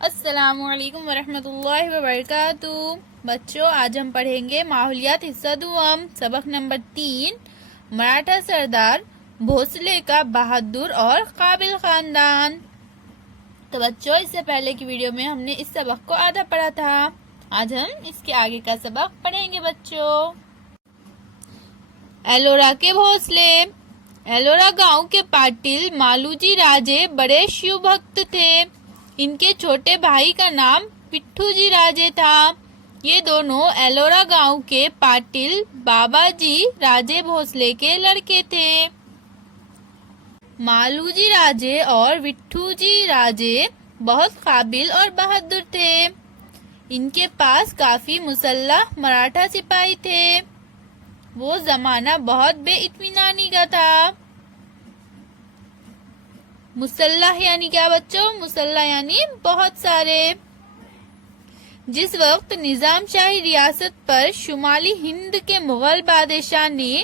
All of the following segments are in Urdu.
السلام علیکم ورحمۃ اللہ وبرکاتہ۔ بچوں، آج ہم پڑھیں گے ماحولیات حصہ دوم، سبق نمبر 3، مراٹھا سردار بھوسلے کا بہادر اور قابل خاندان۔ تو بچوں، اس سے پہلے کی ویڈیو میں ہم نے اس سبق کو آدھا پڑھا تھا، آج ہم اس کے آگے کا سبق پڑھیں گے بچوں۔ ایلورا کے بھوسلے۔ ایلورا گاؤں کے پاٹل مالوجی راجے بڑے شیو بھکت تھے۔ ان کے چھوٹے بھائی کا نام پٹھو جی راجے تھا۔ یہ دونوں ایلورا گاؤں کے پاٹل بابا جی راجے بھوسلے کے لڑکے تھے۔ مالوجی راجے اور پٹھو جی راجے بہت قابل اور بہادر تھے۔ ان کے پاس کافی مسلح مراٹھا سپاہی تھے۔ وہ زمانہ بہت بے اطمینانی کا تھا۔ مسلح یعنی کیا بچوں؟ مسلح یعنی بہت سارے۔ جس وقت نظام شاہی ریاست پر شمالی ہند کے مغل بادشاہ نے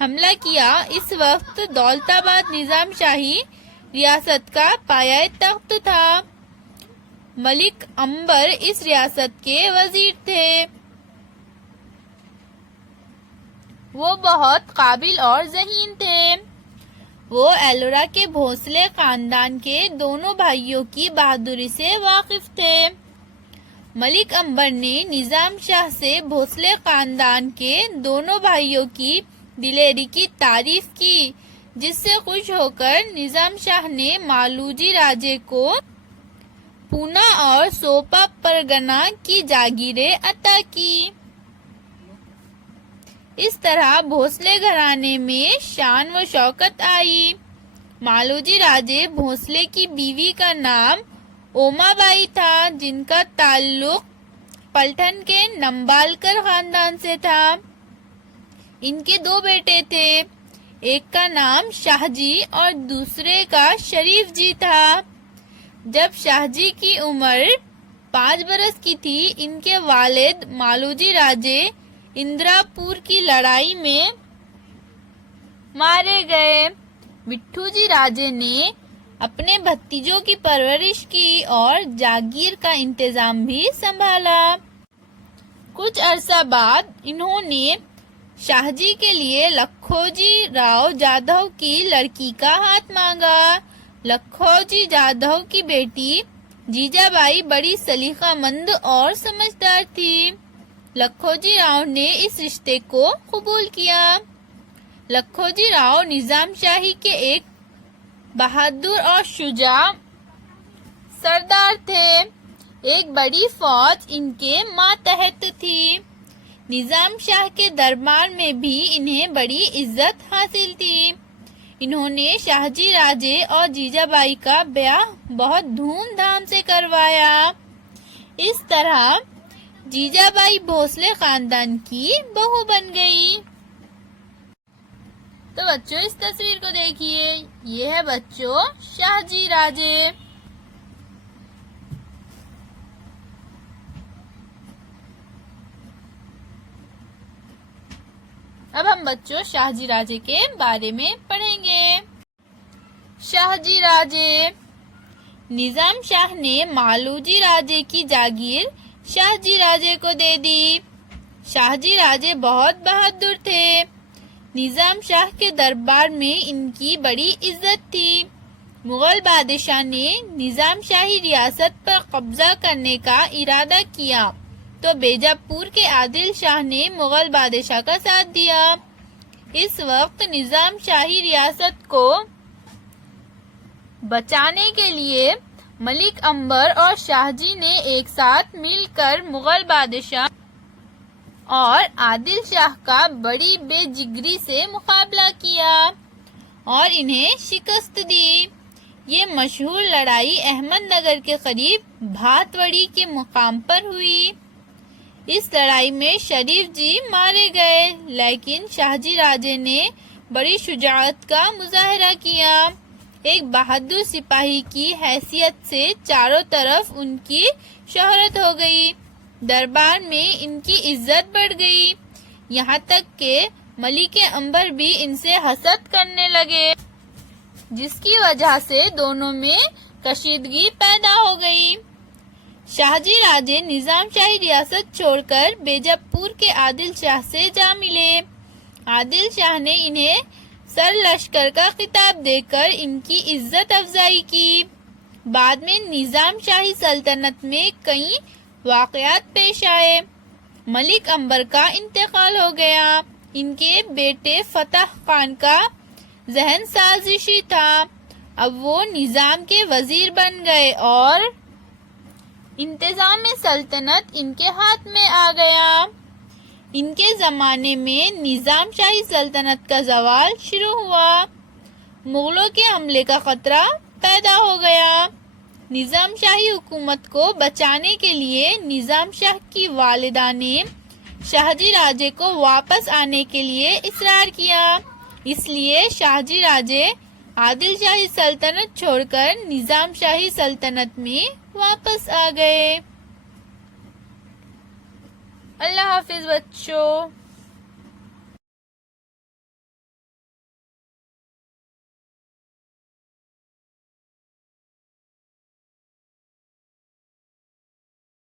حملہ کیا، اس وقت دولت آباد نظام شاہی ریاست کا پایہ تخت تھا۔ ملک امبر اس ریاست کے وزیر تھے۔ وہ بہت قابل اور ذہین تھے۔ وہ ایلورا کے بھوسلے خاندان کے دونوں بھائیوں کی بہادری سے واقف تھے۔ ملک امبر نے نظام شاہ سے بھوسلے خاندان کے دونوں بھائیوں کی دلیری کی تعریف کی، جس سے خوش ہو کر نظام شاہ نے مالوجی راجے کو پونا اور سوپا پرگنہ کی جاگیریں عطا کی۔ اس طرح بھوسلے گھرانے میں شان و شوکت آئی۔ مالوجی راجے بھوسلے کی بیوی کا نام اوما بائی تھا، جن کا تعلق پلٹن کے نمبالکر خاندان سے تھا۔ ان کے دو بیٹے تھے، ایک کا نام شاہ جی اور دوسرے کا شریف جی تھا۔ جب شاہ جی کی عمر 5 برس کی تھی، ان کے والد مالوجی راجے اندرا پور کی لڑائی میں مارے گئے۔ پٹھو جی راجے نے اپنے بھتیجوں کی پرورش کی اور جاگیر کا انتظام بھی سنبھالا۔ کچھ عرصہ بعد انہوں نے شاہ جی کے لیے لکھوجی راؤ جادھو کی لڑکی کا ہاتھ مانگا۔ لکھوجی جادھو کی بیٹی جیجا بائی بڑی سلیقہ مند اور سمجھدار تھی۔ لکھوجی راؤ نے اس رشتے کو قبول کیا۔ لکھوجی راؤ نظام شاہی کے ایک بہادر اور شجاع سردار تھے۔ ایک بڑی فوج ان کے ماتحت تھی۔ نظام شاہ کے دربار میں بھی انہیں بڑی عزت حاصل تھی۔ انہوں نے شاہ جی راجے اور جیجا بائی کا بیاہ بہت دھوم دھام سے کروایا۔ اس طرح جیجا بائی بھوسلے خاندان کی بہو بن گئی۔ تو بچوں، اس تصویر کو دیکھیے، یہ ہے بچوں شاہ جی راجے۔ اب ہم بچوں شاہ جی راجے کے بارے میں پڑھیں گے۔ شاہ جی راجے۔ نظام شاہ نے مالوجی راجے کی جاگیر شاہ جی راجے کو دے دی۔ شاہ جی راجے بہت بہادر تھے۔ نظام شاہ کے دربار میں ان کی بڑی عزت تھی۔ مغل بادشاہ نے نظام شاہی ریاست پر قبضہ کرنے کا ارادہ کیا تو بیجاپور کے عادل شاہ نے مغل بادشاہ کا ساتھ دیا۔ اس وقت نظام شاہی ریاست کو بچانے کے لیے ملک امبر اور شاہ جی نے ایک ساتھ مل کر مغل بادشاہ اور عادل شاہ کا بڑی بے جگری سے مقابلہ کیا اور انہیں شکست دی۔ یہ مشہور لڑائی احمد نگر کے قریب بھاتوڑی کے مقام پر ہوئی۔ اس لڑائی میں شریف جی مارے گئے، لیکن شاہ جی راجے نے بڑی شجاعت کا مظاہرہ کیا۔ ایک بہادر سپاہی کی حیثیت سے چاروں طرف ان کی شہرت ہو گئی۔ دربار میں ان کی عزت بڑھ گئی، یہاں تک کہ ملک امبر بھی ان سے حسد کرنے لگے، جس کی وجہ سے دونوں میں کشیدگی پیدا ہو گئی۔ شاہجی راجے نظام شاہی ریاست چھوڑ کر بیجاپور کے عادل شاہ سے جا ملے۔ عادل شاہ نے انہیں سر لشکر کا خطاب دے کر ان کی عزت افزائی کی۔ بعد میں نظام شاہی سلطنت میں کئی واقعات پیش آئے۔ ملک عنبر کا انتقال ہو گیا۔ ان کے بیٹے فتح خان کا ذہن سازشی تھا۔ اب وہ نظام کے وزیر بن گئے اور انتظام سلطنت ان کے ہاتھ میں آ گیا۔ ان کے زمانے میں نظام شاہی سلطنت کا زوال شروع ہوا۔ مغلوں کے حملے کا خطرہ پیدا ہو گیا۔ نظام شاہی حکومت کو بچانے کے لیے نظام شاہ کی والدہ نے شاہجی راجے کو واپس آنے کے لیے اصرار کیا۔ اس لیے شاہجی راجے عادل شاہی سلطنت چھوڑ کر نظام شاہی سلطنت میں واپس آ گئے۔ اللہ حافظ بچوں۔